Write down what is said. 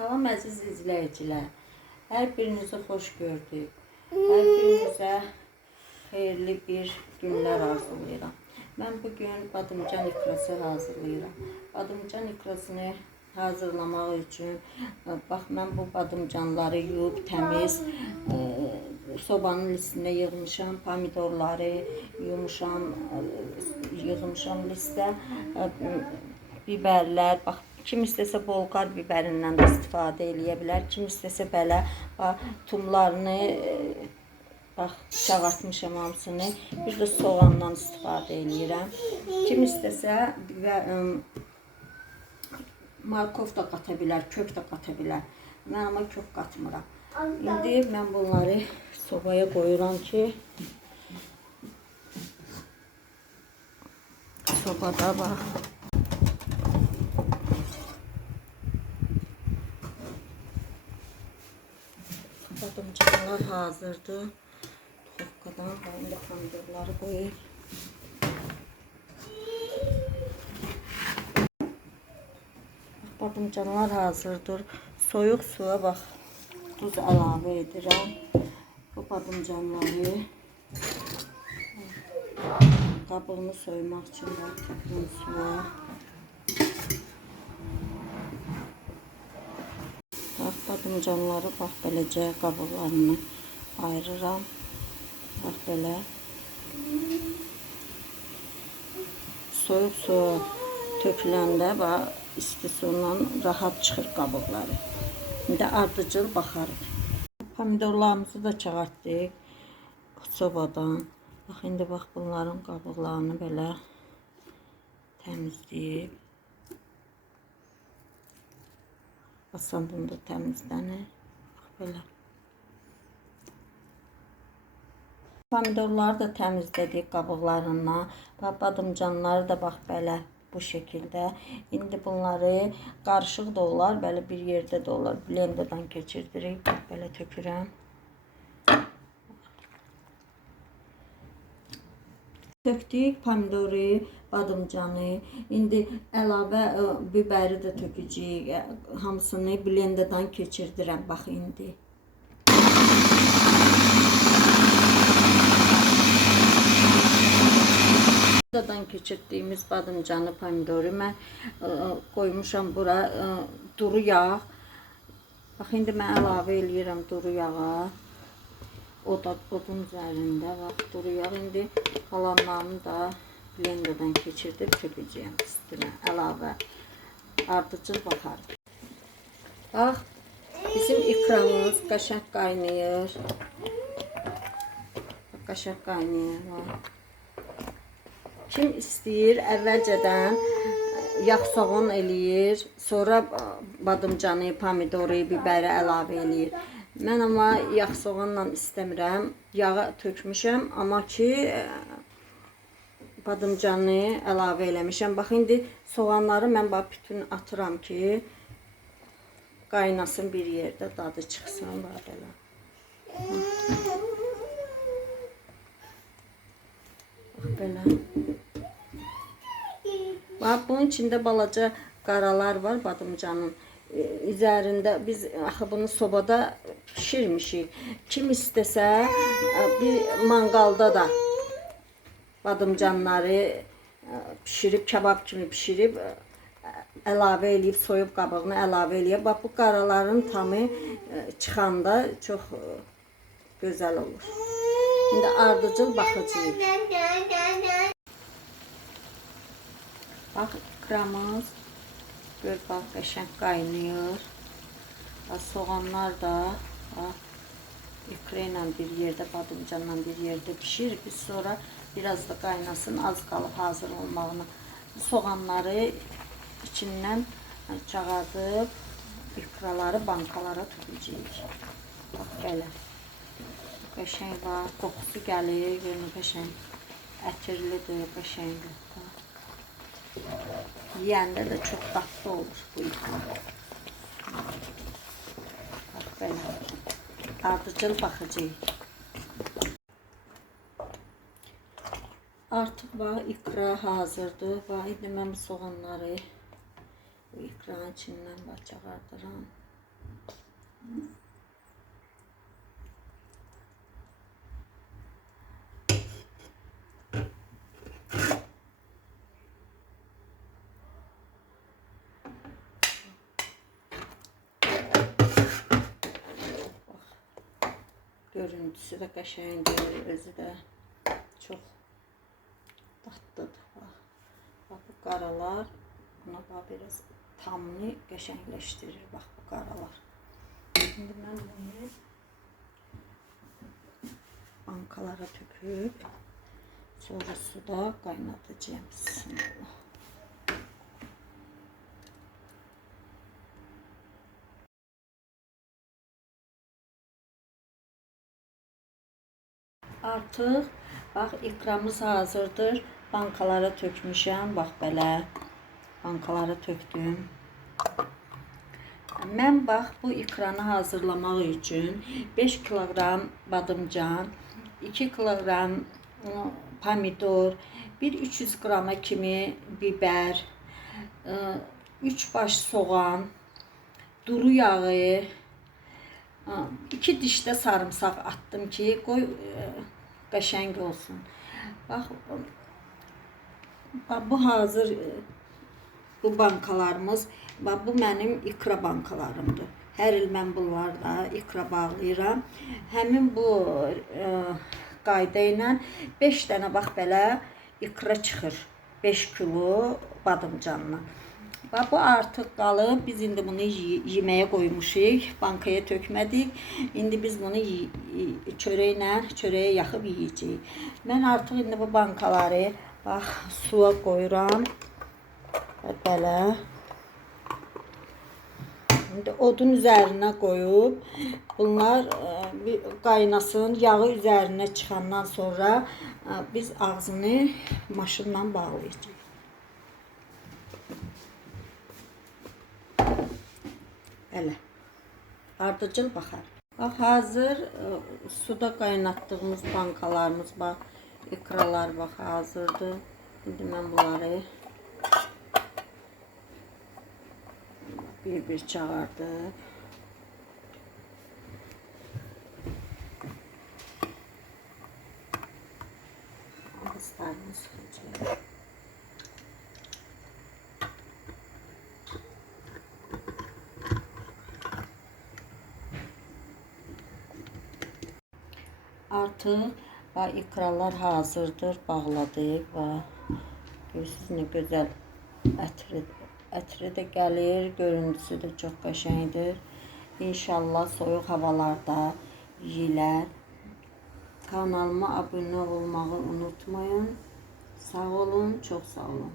Salam əziz izləyicilər. Hər birinizi xoş gördük. Hər birinizə xeyirli bir günlər arzulayıram. Mən bu gün badımcan ikrası hazırlayıram. Badımcan ikrasını hazırlamaq üçün e, bax mən bu badımcanları yuyub təmiz e, sobanın listində yığmışam, pomidorları yumuşam, e, yığmışam listə. Biberlər, bax kim istəsə bolqar biberindən də istifadə eləyə bilər. Kim istəsə belə tumlarını e, bax bıçaq hamısını. Bir də soğandan istifadə eləyirəm. Kim istəsə biber ım, markov da qata bilər, kök də qata bilər. Mən amma kök qatmıram. İndi mən bunları sobaya qoyuram ki sobada bax Badımcanlar hazırdır. Tufkadan ben de pomidorları koyayım. Badımcanlar hazırdır. Soyuq suya bax duz əlavə edirəm. Bu badımcanları qabığını soymaq üçün də tutdum suya. Bax, badımcanları bax beləcə qabıqlarını ayırıram. Bax belə. Soyuq su töküləndə bax isti sudan rahat çıxır qabıqları. İndi ardıcıl baxarıq. Pomidorlarımızı da çıxartdıq sobadan. Bax indi bax bunların qabıqlarını belə təmizləyib Asan bunu da təmizlənir. Bax belə. Pomidorları da təmizlədik qabıqlarından. Bax badımcanları da bax belə bu şəkildə. İndi bunları qarışıq da olar, belə bir yerdə də olar. Blenderdan keçirdirik. Bax belə. Tökdük pomidoru, badımcanı. İndi əlavə ə, biberi də tökəcəyik. Ə, Hamısını blenderdan keçirdirəm bax indi. Blenderdan keçirdiyimiz badımcanı, pomidoru mən ə, qoymuşam bura ə, duru yağ. Bax indi mən əlavə eləyirəm duru yağa. O odun üzərində bax duru yağ indi qalanlarını da blenderdan keçirdib tökəcəyəm üstünə əlavə ardıcıl baxarıq. Bax bizim ikramımız qəşəng qaynayır. Qəşəng qaynayır. Kim istəyir əvvəlcədən yağ soğan eləyir, sonra badımcanı, pomidoru, biberi əlavə eləyir. Mən amma yağ soğanla istəmirəm. Yağı tökmüşəm, amma ki ə, badımcanı əlavə eləmişəm. Bax indi soğanları mən bax bütün atıram ki qaynasın bir yerdə dadı çıxsın bax belə. Bax belə. Bax bunun içində balaca qaralar var badımcanın e, üzərində biz axı bunu sobada bişirmişik. Kim istəsə e, bir manqalda da badımcanları e, bişirib kebab kimi bişirib e, əlavə eləyib soyub qabığını əlavə eləyib. Bax bu qaraların tamı çıxanda çox gözəl olur. İndi ardıcıl baxacağıq. Bax ikramız gör bax qəşəng qaynayır. Soğanlar da bax ikra ilə bir yerdə, badımcanla bir yerdə pişir. Biz sonra biraz da qaynasın, az qalıb hazır olmağına. Soğanları içindən çağırdıb ikraları bankalara tökəcəyik. Bax belə. Qəşəng var, qoxusu gəlir, görün qəşəng. Ətirlidir, qəşəngdir. Yiyəndə də çox dadlı olur bu ikram. Bax belə. Ardıcıl baxacağıq. Artıq bax ikra hazırdır. Bax indi mən soğanları ikranın içindən bax çıxardıram. Görüntüsü də qəşəngdir, özü də çox dadlıdır. Bax, bax bu qaralar buna bax biraz tamını qəşəngləşdirir. Bax bu qaralar. İndi mən bunu bankalara töküb sonra suda qaynadacağım. Bismillah. Artıq bax ikramız hazırdır. Bankalara tökmüşəm. Bax belə bankalara tökdüm. Mən bax bu ikranı hazırlamaq üçün 5 kiloqram badımcan, 2 kiloqram ıı, pomidor, bir 300 qrama kimi biber, 3 baş soğan, duru yağı, Ha, iki diş de sarımsak attım ki koy e, qəşəng olsun. Bax, bu hazır e, bu bankalarımız. Bax bu mənim ikra bankalarımdır. Hər il mən bunlarla ikra bağlayıram. Həmin bu e, qayda ilə 5 dənə bax belə ikra çıxır. 5 kilo badımcanla. Bax bu artıq qalıb. Biz indi bunu ye- yeməyə qoymuşuq. Bankaya tökmədik. İndi biz bunu çörəklə, çörəyə yaxıb yeyəcəyik. Mən artıq indi bu bankaları bax suya qoyuram. Və belə. İndi odun üzərinə qoyub bunlar e, bir qaynasın, yağı üzərinə çıxandan sonra e, biz ağzını maşınla bağlayacağıq. Elə. Ardıcıl baxar. Bax hazır ə, suda qaynatdığımız bankalarımız bax, ikralar bax hazırdır. İndi mən bunları bir-bir çağırdım. Artıq və ikralar hazırdır, bağladıq və görürsünüz nə gözəl ətri, ətri də gəlir, görüntüsü də çox qəşəngdir. İnşallah soyuq havalarda yeyilər. Kanalıma abunə olmağı unutmayın. Sağ olun, çox sağ olun.